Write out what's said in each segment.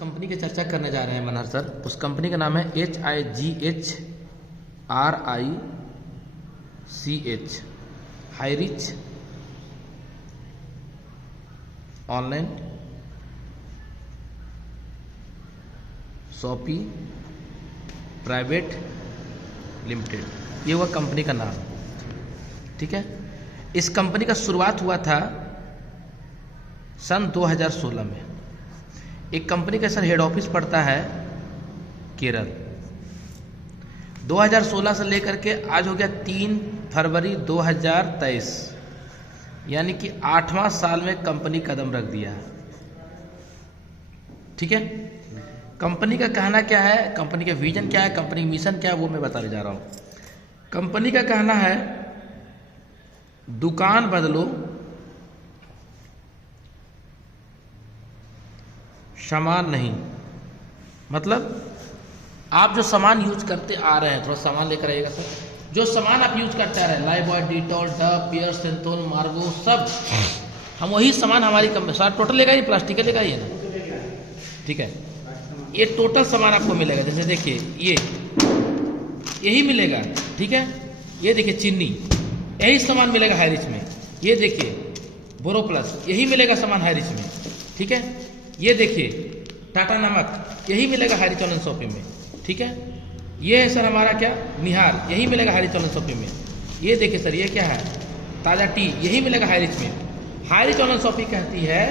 Company की चर्चा करने जा रहे हैं मनहर सर, उस कंपनी का नाम है HIGHRICH, Highrich online shoppe private limited, ये हुआ कंपनी का नाम। ठीक है, इस कंपनी का शुरुआत हुआ था सन 2016 में। एक कंपनी का सर हेड ऑफिस पड़ता है केरल। 2016 से लेकर के आज हो गया 3 फरवरी 2023, यानी कि 8वां साल में कंपनी कदम रख दिया है। ठीक है, कंपनी का कहना क्या है, कंपनी का विजन क्या है, कंपनी का मिशन क्या है, वो मैं बताने जा रहा हूं। कंपनी का कहना है दुकान बदलो सामान नहीं। मतलब आप जो सामान यूज करते आ रहे हैं, थोड़ा सामान लेकर आइएगा सर, जो सामान आप यूज करते आ रहे हैं, लाइबॉय, डिटॉल, डव, पियर, सिंथोल, मार्गो, सब हम वही सामान हमारी कंपनी सर टोटल लेगा, ये प्लास्टिक लेगा ये ना। ठीक है, ये टोटल सामान आपको मिलेगा। जैसे देखिए यही मिलेगा। ठीक है, ये देखिए चीनी, यही सामान मिलेगा हाईरिच में। ये देखिए बोरो प्लस, यही मिलेगा सामान हाईरिच में। ठीक है, ये देखिए टाटा नमक, यही मिलेगा हाईरिच ऑनलाइन शॉपिंग में। ठीक है, ये है सर हमारा क्या निहार, यही मिलेगा हाईरिच ऑनलाइन शॉपिंग में। ये देखिए सर, ये क्या है ताज़ा टी, यही मिलेगा हाईरिच में। हाईरिच ऑनलाइन शॉपिंग कहती है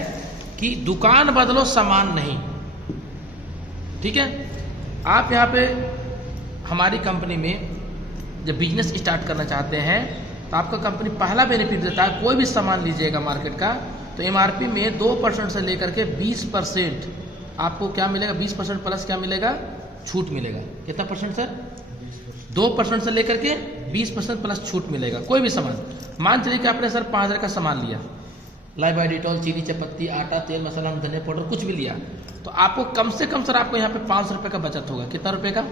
कि दुकान बदलो सामान नहीं। ठीक है, आप यहाँ पे हमारी कंपनी में जब बिजनेस स्टार्ट करना चाहते हैं तो आपका कंपनी पहला बेनिफिट देता है, कोई भी सामान लीजिएगा मार्केट का तो MRP में 2% से लेकर के 20% आपको क्या मिलेगा, 20% प्लस क्या मिलेगा, छूट मिलेगा। कितना परसेंट सर, 2% से लेकर के 20% प्लस छूट मिलेगा। कोई भी सामान, मान चलिए कि आपने सर 5000 का सामान लिया, लाइबॉय, डिटॉल, चीनी, चपत्ती, आटा, तेल, मसाला, धनिया पाउडर, कुछ भी लिया, तो आपको कम से कम सर आपको यहाँ पे 500 रुपये का बचत होगा। कितना रुपये का,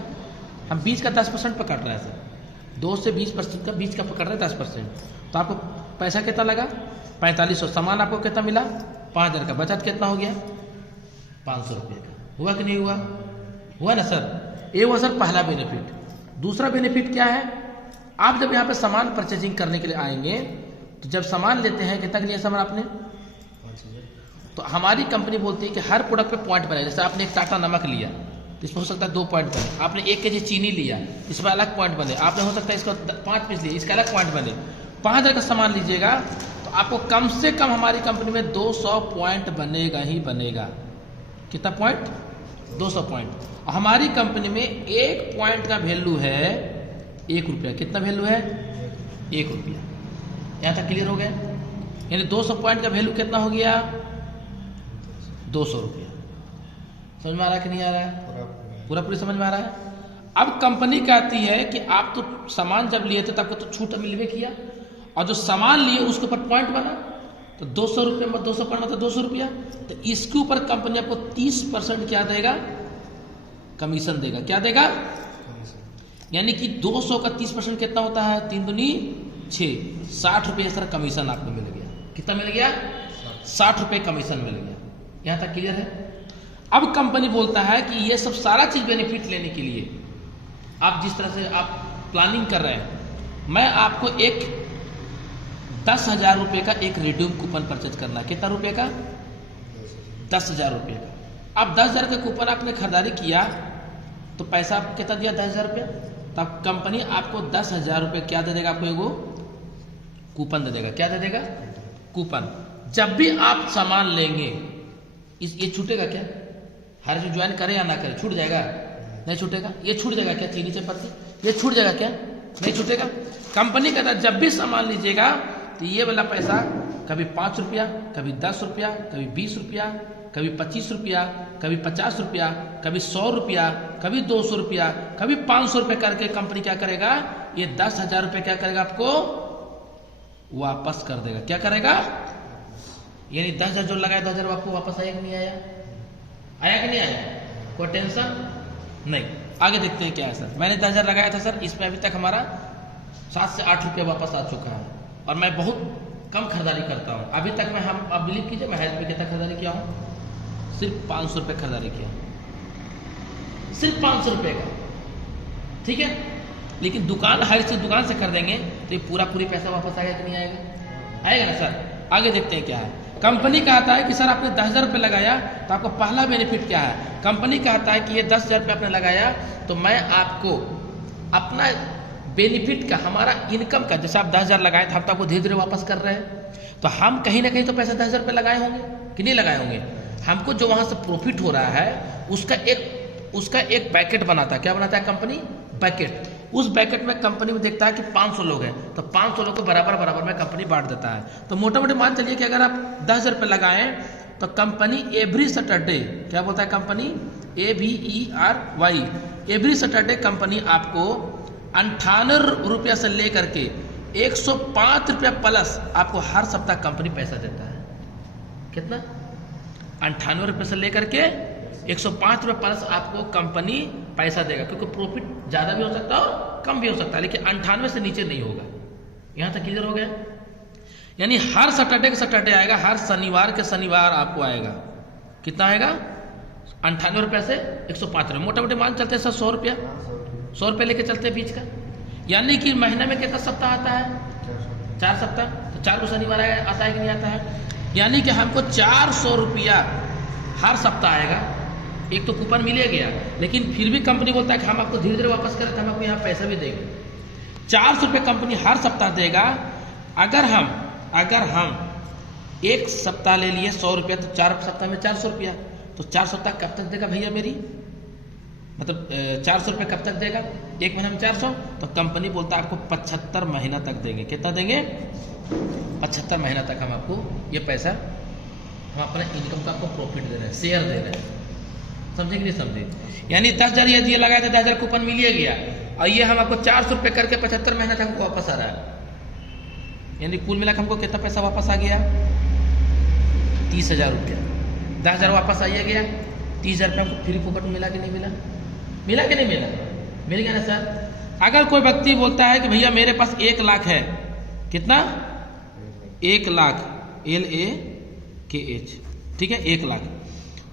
हम 20 का 10% पकड़ रहे हैं सर, 2 से 20% का 20 का पकड़ रहे हैं 10%, तो आपको पैसा कितना लगा, 4500। सामान आपको कितना मिला, 5000 का, बचत कितना हो गया, 500 रुपये का। हुआ कि नहीं हुआ, हुआ ना सर। ये हुआ सर पहला बेनिफिट। दूसरा बेनिफिट क्या है, आप जब यहाँ पे सामान परचेजिंग करने के लिए आएंगे तो जब सामान लेते हैं, कितना लिया सामान आपने, तो हमारी कंपनी बोलती है कि हर प्रोडक्ट पे पॉइंट बने। जैसे आपने एक टाटा नमक लिया, इसमें हो सकता है 2 पॉइंट बने। आपने 1 kg चीनी लिया, इसमें अलग पॉइंट बने। आपने हो सकता है इसका 5 पीस लिया, इसका अलग पॉइंट बने। 5000 का सामान लीजिएगा तो आपको कम से कम हमारी कंपनी में 200 पॉइंट बनेगा ही बनेगा। कितना पॉइंट, 200 पॉइंट। हमारी कंपनी में 1 पॉइंट का वैल्यू है 1 रुपया। कितना वैल्यू है, 1 रुपया। यहाँ तक क्लियर हो गया, यानी 200 पॉइंट का वैल्यू कितना हो गया, 200 रुपया। समझ में आ रहा है कि नहीं आ रहा है, पूरा समझ में आ रहा है। अब कंपनी कहती है कि आप तो सामान जब लिए थे तब आपको तो छूट मिलवे किया, और जो सामान लिए उसके ऊपर पॉइंट बना, तो 200 रुपये में 200 पॉइंट मतलब 200 रुपया। तो इसके ऊपर कंपनी आपको 30% क्या देगा, कमीशन देगा। क्या देगा, यानी कि 200 का 30% कितना होता है, 3 दूनी 6, 60 रुपये सर कमीशन आपको मिल गया। कितना मिल गया, 60 रुपये कमीशन मिल गया। यहाँ तक क्लियर है। अब कंपनी बोलता है कि ये सब सारा चीज बेनिफिट लेने के लिए आप जिस तरह से आप प्लानिंग कर रहे हैं, मैं आपको एक 10,000 रुपये का एक रिडीम कूपन परचेज करना है। कितना रुपये का, 10,000 रुपये का। अब 10,000 का कूपन आपने खरीदारी किया तो पैसा आपको कितना दिया, 10,000 रुपये। तब कंपनी आपको 10,000 रुपये क्या दे देगा, आपको एगो कूपन दे देगा। क्या दे देगा, कूपन। जब भी आप सामान लेंगे ये छूटेगा क्या, हर जो ज्वाइन करे या ना करे छूट जाएगा, नहीं छूटेगा। ये छूट जाएगा क्या, चीनी चपत्ती, ये छूट जाएगा क्या, नहीं छूटेगा। कंपनी कहता है जब भी सामान लीजिएगा तो ये वाला पैसा कभी 5 रुपया, कभी 10 रुपया, कभी 20 रुपया, कभी 25 रुपया, कभी 50 रुपया, कभी 100 रुपया, कभी 200 रुपया, कभी 500 रुपये करके कंपनी क्या करेगा, ये 10,000 रुपये क्या करेगा, आपको वापस कर देगा। क्या करेगा, यानी 10,000 जो लगाया 2,000 आपको वापस आया कि नहीं आया, आया कि नहीं आया, कोई टेंशन नहीं। आगे देखते हैं क्या है सर। मैंने 10,000 लगाया था सर, इसमें अभी तक हमारा 7 से 8 रुपया वापस आ चुका है, और मैं बहुत कम खरीदारी करता हूँ। अभी तक मैं, हम आप बिलीव कीजिए, मैं हाईरिच पे कितना खरीदारी किया हूँ, सिर्फ 500 रुपये खरीदारी किया, सिर्फ 500 रुपये का, ठीक है। लेकिन दुकान हर चीज दुकान से खरीदेंगे तो ये पूरी पैसा वापस आएगा कि नहीं आएगा? आएगा ना सर। आगे देखते हैं क्या है। कंपनी कहता है कि सर आपने 10,000 रुपये लगाया तो आपको पहला बेनिफिट क्या है। कंपनी कहता है कि ये 10,000 रुपये आपने लगाया तो मैं आपको अपना बेनिफिट का, हमारा इनकम का, जैसे आप 10,000 लगाए तो हम तो आपको धीरे धीरे वापस कर रहे हैं, तो हम कहीं ना कहीं तो पैसा 10,000 रुपये लगाए होंगे कि नहीं लगाए होंगे। हमको जो वहाँ से प्रॉफिट हो रहा है उसका एक पैकेट बनाता है। क्या बनाता है कंपनी? पैकेट। उस पैकेट में कंपनी में देखता है कि 500 लोग हैं तो 500 लोग को बराबर में कंपनी बांट देता है। तो मोटा मोटी मान चलिए कि अगर आप 10,000 रुपये लगाएं तो कंपनी एवरी सैटरडे, क्या बोलता है company, AVERY, every Saturday company आपको 98 रुपया से लेकर के 105 रुपया प्लस आपको हर सप्ताह कंपनी पैसा देता है। कितना? 98 रुपये से लेकर के 105 रुपये प्लस आपको कंपनी पैसा देगा, क्योंकि प्रॉफिट ज़्यादा भी हो सकता है और कम भी हो सकता है, लेकिन 98 से नीचे नहीं होगा। यहाँ तक क्लियर हो गया? यानी हर सैटरडे के सैटरडे आएगा, हर शनिवार के शनिवार आपको आएगा। कितना आएगा? 98 रुपये से 105 रुपये, मोटा मोटी मान चलते हैं सर 100 रुपया, 100 रुपये लेके चलते हैं बीच का। यानी कि महीने में कितना सप्ताह आता है? 4 सप्ताह, तो 4 को शनिवार आता है कि नहीं आता है? यानी कि हमको 400 रुपया हर सप्ताह आएगा। एक तो कूपन मिले गया, लेकिन फिर भी कंपनी बोलता है कि हम आपको धीरे धीरे वापस करें तो हम आपको यहाँ पैसा भी देंगे। 400 रुपये कंपनी हर सप्ताह देगा। अगर हम एक सप्ताह ले लिए 100 रुपया तो 4 सप्ताह में 400 रुपया, तो 4 सप्ताह कब तक देगा भैया मेरी, मतलब 400 रुपये कब तक देगा? एक महीना में 400, तो कंपनी बोलता है आपको 75 महीना तक देंगे। कितना देंगे? 75 महीना तक हम आपको ये पैसा, हम अपना इनकम का आपको प्रॉफिट दे रहे हैं, शेयर दे रहे हैं। समझे कि नहीं समझे? यानी 10,000 ये लगाया था, 10,000 कूपन मिल गया और ये हम आपको 400 रुपये करके 75 महीना तक हमको वापस आ रहा है। यानी कुल मिलाकर हमको कितना पैसा वापस आ गया? 30,000 रुपया। 10,000 वापस आ गया, 30,000 रुपये हमको फ्री फोकट मिला कि नहीं मिला? मिला कि नहीं मिला? मिल गया ना सर। अगर कोई व्यक्ति बोलता है कि भैया मेरे पास 1 लाख है, कितना? 1 लाख, LAKH, ठीक है, 1 लाख।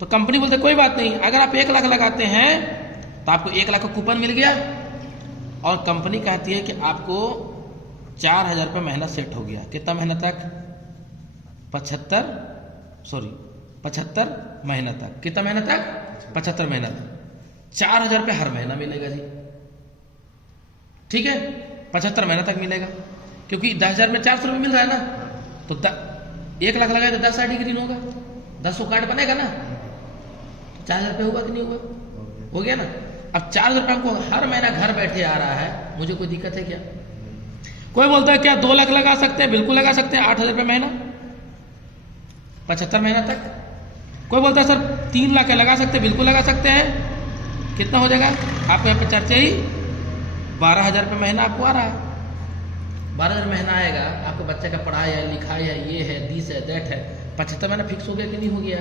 तो कंपनी बोलते कोई बात नहीं, अगर आप 1 लाख लगाते हैं तो आपको 1 लाख का कूपन मिल गया, और कंपनी कहती है कि आपको 4,000 रुपये महीना सेट हो गया। कितना महीना तक? 75 महीना तक। कितना महीना तक? 75 महीना तक। 4,000 रुपये हर महीना मिलेगा जी, ठीक है, 75 महीना तक मिलेगा, क्योंकि 10,000 में 400 रुपये मिल रहा है ना। तो 1 लाख लगाए तो 10 साइड ग्रीन होगा, 10 कार्ड बनेगा ना, 4,000 रुपये हुआ कि नहीं हुआ? हो गया ना। अब 4,000 रुपये हमको हर महीना घर बैठे आ रहा है, मुझे कोई दिक्कत है क्या? कोई बोलता है क्या 2 लाख लगा सकते हैं? बिल्कुल लगा सकते हैं, 8,000 रुपये महीना, 75 महीना तक। कोई बोलता है सर 3 लाख लगा सकते हैं? बिल्कुल लगा सकते हैं। कितना हो जाएगा आपको यहाँ पे चर्चा ही? 12,000 रुपये महीना आपको आ रहा है। 12,000 महीना आएगा, आपको बच्चे का पढ़ाई है, लिखाई है, ये है, दिस है, दैट है, 75 महीना फिक्स हो गया कि नहीं हो गया?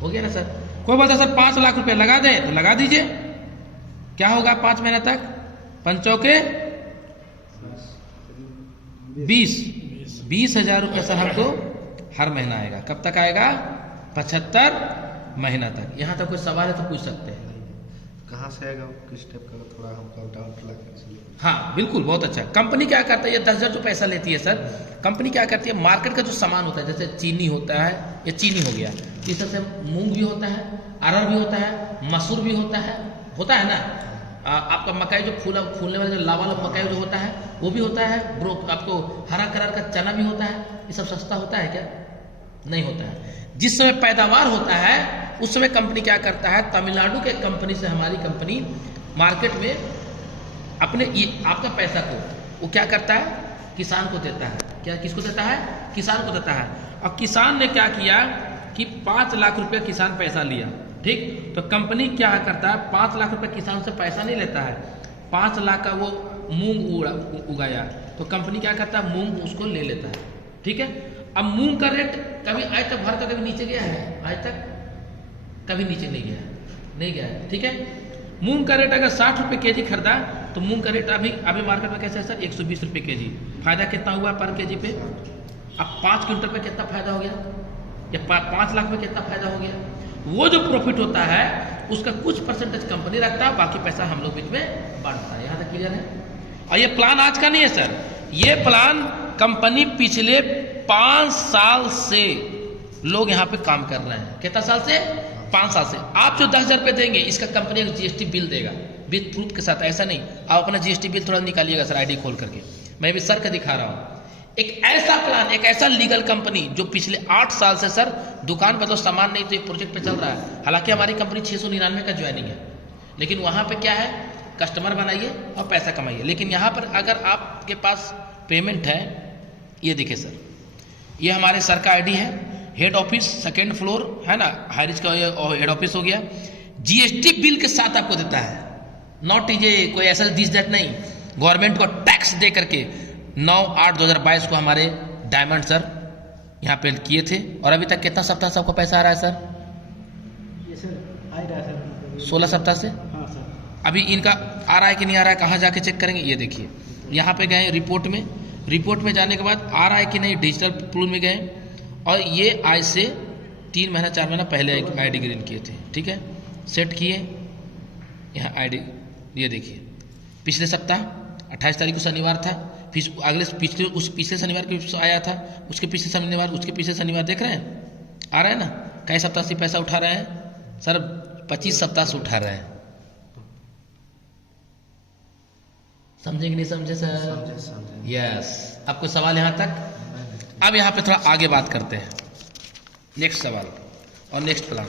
हो गया ना सर। कोई बोलता है सर 5 लाख रुपए लगा दें, तो लगा दीजिए। क्या होगा 5 महीने तक? 5 चौके 20,000 रुपये सर हमको हर महीना आएगा। कब तक आएगा? 75 महीना तक। यहाँ तक कोई सवाल है तो पूछ सकते हैं। कहाँ से आएगा, किस टाइप का, थोड़ा हमको डाउट लगा। हाँ बिल्कुल, बहुत अच्छा। कंपनी क्या करता है, ये 10,000 जो पैसा लेती है सर, कंपनी क्या करती है, मार्केट का जो सामान होता है, जैसे चीनी होता है, ये चीनी हो गया, इस तरह से मूंग भी होता है, अरहर भी होता है, मसूर भी होता है ना। आपका मकई जो फूलने वाला जो लावा मकई जो होता है वो भी होता है, आपको हरा कलर का चना भी होता है। ये सब सस्ता होता है क्या? नहीं होता है। जिस समय पैदावार होता है उस समय कंपनी क्या करता है, तमिलनाडु के कंपनी से हमारी कंपनी मार्केट में अपने आपका पैसा को वो क्या करता है, किसान को देता है। क्या किसको देता है? किसान को देता है। और किसान ने क्या किया कि 5 लाख रुपया किसान पैसा लिया, ठीक। तो कंपनी क्या करता है, 5 लाख रुपया किसान से पैसा नहीं लेता है, 5 लाख का वो मूंग उगाया, तो कंपनी क्या करता है, मूंग उसको ले लेता है, ठीक है। अब मूंग का रेट कभी आज तक भर का कभी नीचे गया है? आज तक कभी नीचे नहीं गया है, ठीक है। मूंग का रेट अगर 60 रुपये के जी खरीदा तो मूंग का रेट अभी मार्केट में कैसे है सर? 120 रुपये के जी। फायदा कितना हुआ पर के जी पे? अब 5 क्विंटल पे कितना फायदा हो गया, या 5 लाख में कितना फायदा हो गया? वो जो प्रॉफिट होता है उसका कुछ परसेंटेज कंपनी रखता है, बाकी पैसा हम लोग बीच में बांटता है। यहाँ तक क्लियर है? और ये प्लान आज का नहीं है सर, ये प्लान कंपनी पिछले 5 साल से लोग यहाँ पे काम कर रहे हैं। कितना साल से? 5 साल से। आप जो 10,000 रुपये देंगे इसका कंपनी एक जीएसटी बिल देगा विद प्रूफ के साथ। ऐसा नहीं, आप अपना जीएसटी बिल थोड़ा निकालिएगा सर आईडी खोल करके, मैं भी सर का दिखा रहा हूँ। एक ऐसा प्लान, एक ऐसा लीगल कंपनी जो पिछले 8 साल से सर दुकान मतलब सामान नहीं तो एक प्रोजेक्ट पे चल रहा है। हालांकि हमारी कंपनी 699 का ज्वाइनिंग है, लेकिन वहाँ पे क्या है, कस्टमर बनाइए और पैसा कमाइए। लेकिन यहाँ पर अगर आपके पास पेमेंट है, ये देखिए सर, ये हमारे सर का आईडी है, हेड ऑफिस 2nd फ्लोर है ना, हाईरिज का हेड ऑफिस हो गया। जीएसटी बिल के साथ आपको देता है, नॉट ये कोई ऐसा दिस दैट नहीं, गवर्नमेंट को टैक्स दे करके 9/8/2022 को हमारे डायमंड सर यहाँ पे किए थे। और अभी तक कितना सप्ताह से आपको पैसा आ रहा है सर? ये सर आ रहा है सर 16 सप्ताह से। हाँ सर। अभी इनका आ रहा है कि नहीं आ रहा है, कहाँ जाके चेक करेंगे? ये देखिए, यहाँ पे गए रिपोर्ट में, रिपोर्ट में जाने के बाद आ रहा है कि नहीं, डिजिटल पूल में गए और ये आज से 3 महीना 4 महीना पहले आईडी ग्रीन किए थे। ठीक है, सेट किए, यहाँ आईडी ये देखिए, पिछले सप्ताह 28 तारीख को शनिवार था, फिर अगले पिछले शनिवार के आया था, उसके पिछले शनिवार, उसके पिछले शनिवार, देख रहे हैं आ रहा है ना। कई सप्ताह से पैसा उठा रहे हैं सर? 25 सप्ताह से उठा रहे हैं। समझे कि नहीं समझे सर? समझे। यस। आपको सवाल यहाँ तक? अब यहाँ पे थोड़ा आगे बात करते हैं, नेक्स्ट सवाल और नेक्स्ट प्लान।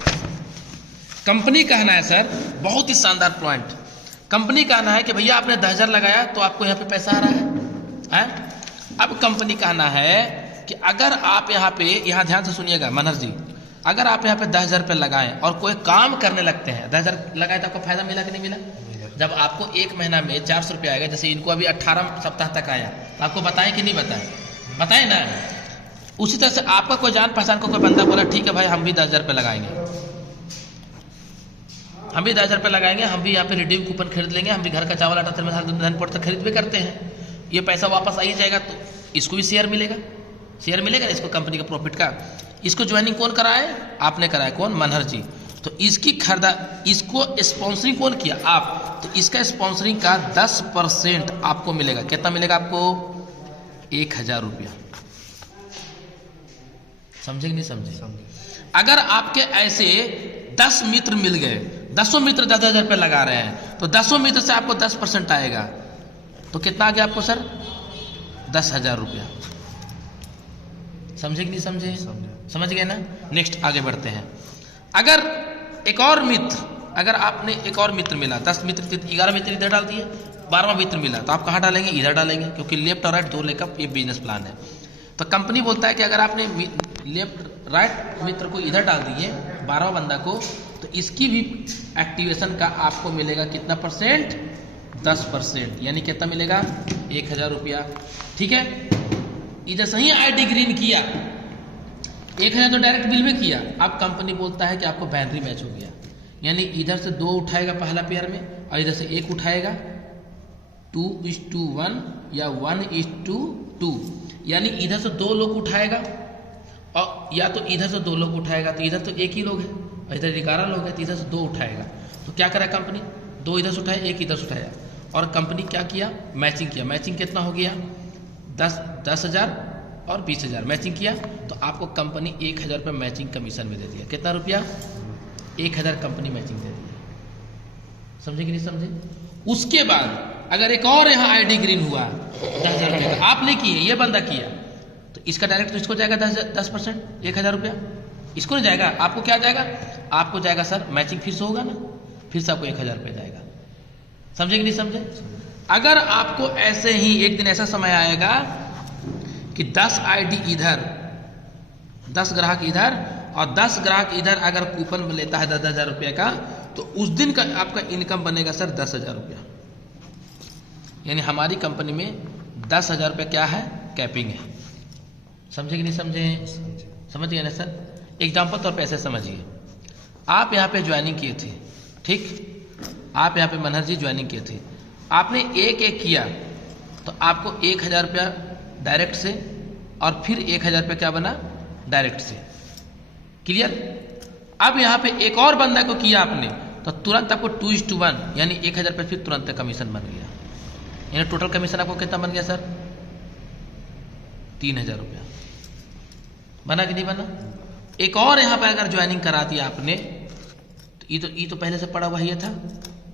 कंपनी कहना है सर, बहुत ही शानदार पॉइंट, कंपनी कहना है कि भैया आपने 10,000 लगाया तो आपको यहाँ पे पैसा आ रहा है। अब कंपनी कहना है कि अगर आप यहाँ पे, यहाँ ध्यान से सुनिएगा मनहर जी, अगर आप यहाँ पे 10,000 रुपये लगाएं और कोई काम करने लगते हैं, 10,000 लगाए तो आपको फायदा मिला कि नहीं मिला? जब आपको 1 महीना में 400 रुपये आएगा, जैसे इनको अभी 18 सप्ताह तक आया, तो आपको बताएं कि नहीं बताएं? बताएं ना। उसी तरह से आपका कोई जान पहचान को कोई बंदा बोला ठीक है भाई हम भी 10,000 रुपये लगाएंगे, हम भी 10,000 रुपये लगाएंगे, हम भी यहाँ पे रिडीम कूपन खरीद लेंगे, हम भी घर का चावल आटा धनपोट तक खरीद भी करते हैं, ये पैसा वापस आ ही जाएगा, तो इसको भी शेयर मिलेगा, शेयर मिलेगा इसको कंपनी का प्रॉफिट का। इसको ज्वाइनिंग कौन कराए? आपने कराया। कौन? मनहर जी। तो इसकी इसको स्पॉन्सरिंग कौन किया? आप। तो इसका स्पॉन्सरिंग का 10% आपको मिलेगा। कितना मिलेगा आपको? 1,000 रुपया। समझे कि नहीं समझे? अगर आपके ऐसे 10 मित्र मिल गए, 10 मित्र 10,000 रुपये लगा रहे हैं, तो 10 मित्र से आपको 10% आएगा, तो कितना आ गया आपको सर? 10,000 रुपया। समझे कि नहीं समझे? समझ गए ना। नेक्स्ट आगे बढ़ते हैं। अगर एक और मित्र, अगर आपने एक और मित्र मिला, 10 मित्र, 11 मित्र इधर डाल दिए, 12वां मित्र मिला, तो आप कहाँ डालेंगे? इधर डालेंगे, क्योंकि लेफ्ट और राइट 2 लेकर ये बिजनेस प्लान है। तो कंपनी बोलता है कि अगर आपने लेफ्ट राइट मित्र को इधर डाल दिए, 12वां बंदा को, तो इसकी भी एक्टिवेशन का आपको मिलेगा कितना परसेंट? 10%। यानी कितना मिलेगा? 1,000 रुपया। ठीक है, इधर से ही आईडी ग्रीन किया, 1,000 तो डायरेक्ट बिल में किया। अब कंपनी बोलता है कि आपको बाइनरी मैच हो गया, यानी इधर से 2 उठाएगा पहला पेयर में और इधर से 1 उठाएगा, 2:1 या 1:2, यानी इधर से 2 लोग उठाएगा और या तो इधर से 2 लोग उठाएगा, तो इधर तो 1 ही लोग है और इधर 11 लोग है, तो इधर से 2 उठाएगा। तो क्या करा कंपनी? 2 इधर से उठाया, 1 इधर से उठाया, और कंपनी क्या किया? मैचिंग किया। मैचिंग कितना हो गया? 10,000 और 20,000 मैचिंग किया, तो आपको कंपनी 1,000 रुपये मैचिंग कमीशन में दे दिया। कितना रुपया? 1,000 कंपनी मैचिंग दे दिया। समझे कि नहीं समझे? उसके बाद अगर एक और यहाँ आईडी ग्रीन हुआ 10,000 रुपये का, आपने किए, ये बंदा किया, तो इसका डायरेक्ट तो इसको जाएगा 10%, 1,000 रुपया। इसको नहीं जाएगा, आपको क्या जाएगा? आपको जाएगा सर मैचिंग फिर से होगा ना, फिर से आपको 1,000 रुपये जाएगा। समझे कि नहीं समझे? अगर आपको ऐसे ही एक दिन ऐसा समय आएगा कि 10 आईडी इधर, 10 ग्राहक इधर और 10 ग्राहक इधर अगर कूपन में लेता है 10,000 रुपये का, तो उस दिन का आपका इनकम बनेगा सर 10,000 रुपया। यानी हमारी कंपनी में 10,000 रुपये क्या है? कैपिंग है। समझे कि नहीं समझे? समझ गए ना सर? एग्जाम्पल तौर पे ऐसे समझिए, आप यहाँ पे ज्वाइनिंग किए थे, ठीक, आप यहाँ पे मनहर जी ज्वाइनिंग किए थे, आपने एक किया, तो आपको 1,000 रुपया डायरेक्ट से और फिर 1,000 रुपया क्या बना? डायरेक्ट से। क्लियर? अब यहाँ पे एक और बंदा को किया आपने तो तुरंत आपको 2:1 यानी 1000 रुपये फिर तुरंत कमीशन बन गया। यानी टोटल कमीशन आपको कितना बन गया सर? 3000 रुपया बना कि नहीं बना? एक और यहाँ पे अगर ज्वाइनिंग करा दिया आपने तो ये तो पहले से पड़ा हुआ ही था,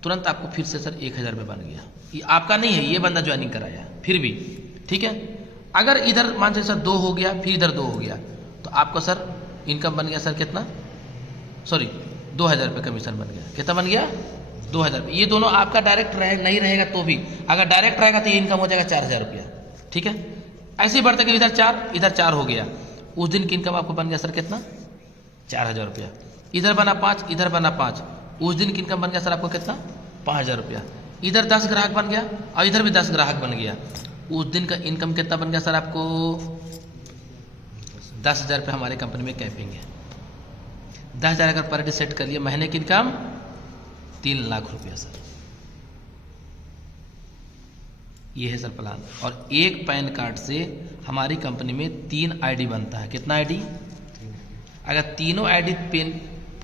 तुरंत आपको फिर से सर 1000 रुपये बन गया। ये आपका नहीं है, ये बंदा ज्वाइनिंग कराया फिर भी, ठीक है। अगर इधर मान से सर 2 हो गया, फिर इधर 2 हो गया, तो आपको सर इनकम बन गया सर कितना, सॉरी 2000 रुपये कमीशन बन गया। कितना बन गया? 2000 रुपये। ये दोनों आपका डायरेक्ट नहीं रहेगा तो भी, अगर डायरेक्ट रहेगा तो ये इनकम हो जाएगा 4000 रुपया, ठीक है। ऐसे ही बढ़ते कि इधर 4 हो गया, उस दिन की इनकम आपको बन गया सर कितना? 4000 रुपया। इधर बना 5, इधर बना 5, उस दिन की इनकम बन गया सर आपको कितना? 5000 रुपया। इधर 10 ग्राहक बन गया और इधर भी 10 ग्राहक बन गया, उस दिन का इनकम कितना बन गया सर आपको? 10,000 रुपये हमारे कंपनी में कैपिंग है। 10,000 अगर पर डे सेट कर लिया, महीने की इनकम 3 लाख रुपया सर। ये है सर प्लान। और एक पैन कार्ड से हमारी कंपनी में 3 आईडी बनता है। कितना आईडी? अगर तीनों आईडी पेन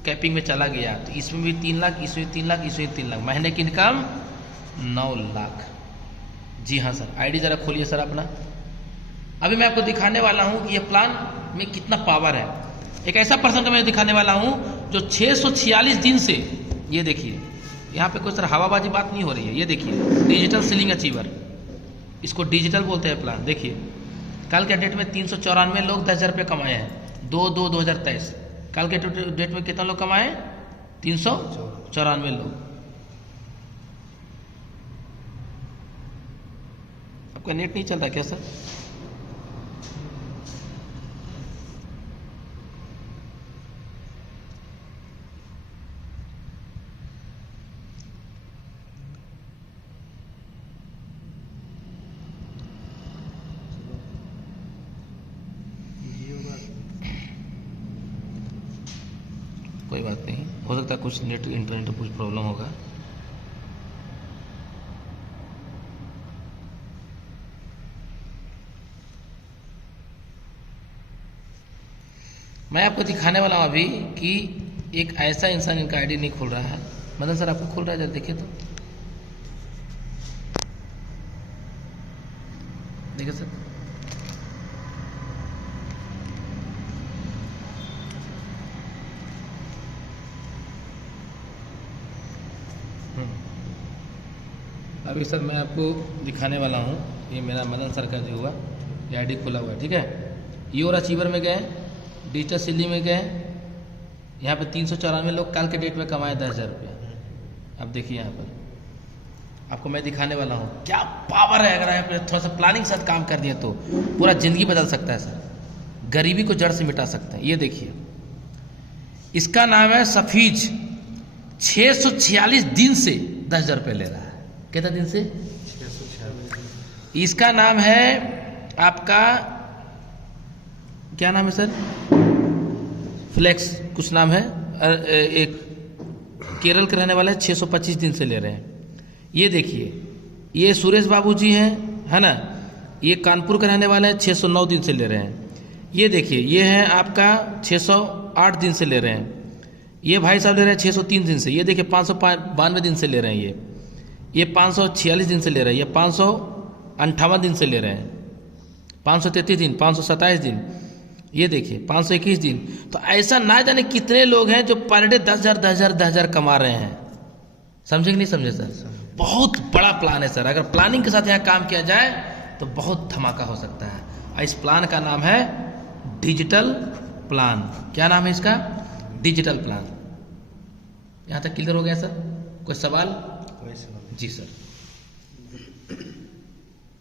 कैपिंग में चला गया तो इसमें भी 3 लाख, इसमें 3 लाख, इसमें 3 लाख, महीने की इनकम 9 लाख। जी हाँ सर, आईडी जरा खोलिए सर अपना। अभी मैं आपको दिखाने वाला हूँ कि ये प्लान में कितना पावर है। एक ऐसा पर्सन का मैं दिखाने वाला हूँ जो 646 दिन से, ये देखिए यहाँ पे कोई सर हवाबाजी बात नहीं हो रही है। ये देखिए डिजिटल सीलिंग अचीवर, इसको डिजिटल बोलते हैं प्लान। देखिए कल के डेट में 394 लोग 10,000 रुपये कमाए हैं। 2/2/2023 कल के डेट में कितना लोग कमाए? 394 लोग। आपका नेट नहीं चल रहा क्या सर? कोई बात नहीं, हो सकता है कुछ नेट इंटरनेट में कुछ प्रॉब्लम होगा। मैं आपको दिखाने वाला हूँ अभी कि एक ऐसा इंसान इनका आईडी नहीं खुल रहा है। मदन सर आपको खुल रहा है, जरा देखिए तो। देखिए सर, अभी सर मैं आपको दिखाने वाला हूँ। ये मेरा मदन सर का जो हुआ ये आईडी खुला हुआ है, ठीक है। ये और अचीवर में गए, डिजिटल सिली में गए, यहाँ पे 394 लोग कल के डेट में कमाए 10,000 रुपया। अब देखिए यहाँ पर आपको मैं दिखाने वाला हूँ क्या पावर है। अगर यहाँ पे थोड़ा सा प्लानिंग के साथ काम कर दिया तो पूरा जिंदगी बदल सकता है सर, गरीबी को जड़ से मिटा सकते हैं। ये देखिए इसका नाम है सफीज, 646 दिन से 10,000 रुपये ले रहा है। कितना दिन से? 646। इसका नाम है आपका क्या नाम है सर? फ्लेक्स कुछ नाम है, एक केरल के रहने वाले 625 दिन से ले रहे हैं। ये देखिए ये सुरेश बाबू जी हैं, है ना, ये कानपुर के रहने वाले हैं, 609 दिन से ले रहे हैं। ये देखिए ये है आपका 608 दिन से ले रहे हैं। ये भाई साहब ले रहे हैं 603 दिन से। ये देखिए 592 दिन से ले रहे हैं। ये 546 दिन से ले रहे हैं। ये 558 दिन से ले रहे हैं, 533 दिन, 527 दिन, ये देखिए 521 दिन। तो ऐसा ना जाने कितने लोग हैं जो पर डे 10,000 कमा रहे हैं। समझे कि नहीं समझे सर? बहुत बड़ा प्लान है सर। अगर प्लानिंग के साथ यहाँ काम किया जाए तो बहुत धमाका हो सकता है। इस प्लान का नाम है डिजिटल प्लान। क्या नाम है इसका? Digital plan. यहाँ तक क्लियर हो गया सर? कोई सवाल? कोई सवाल? जी सर।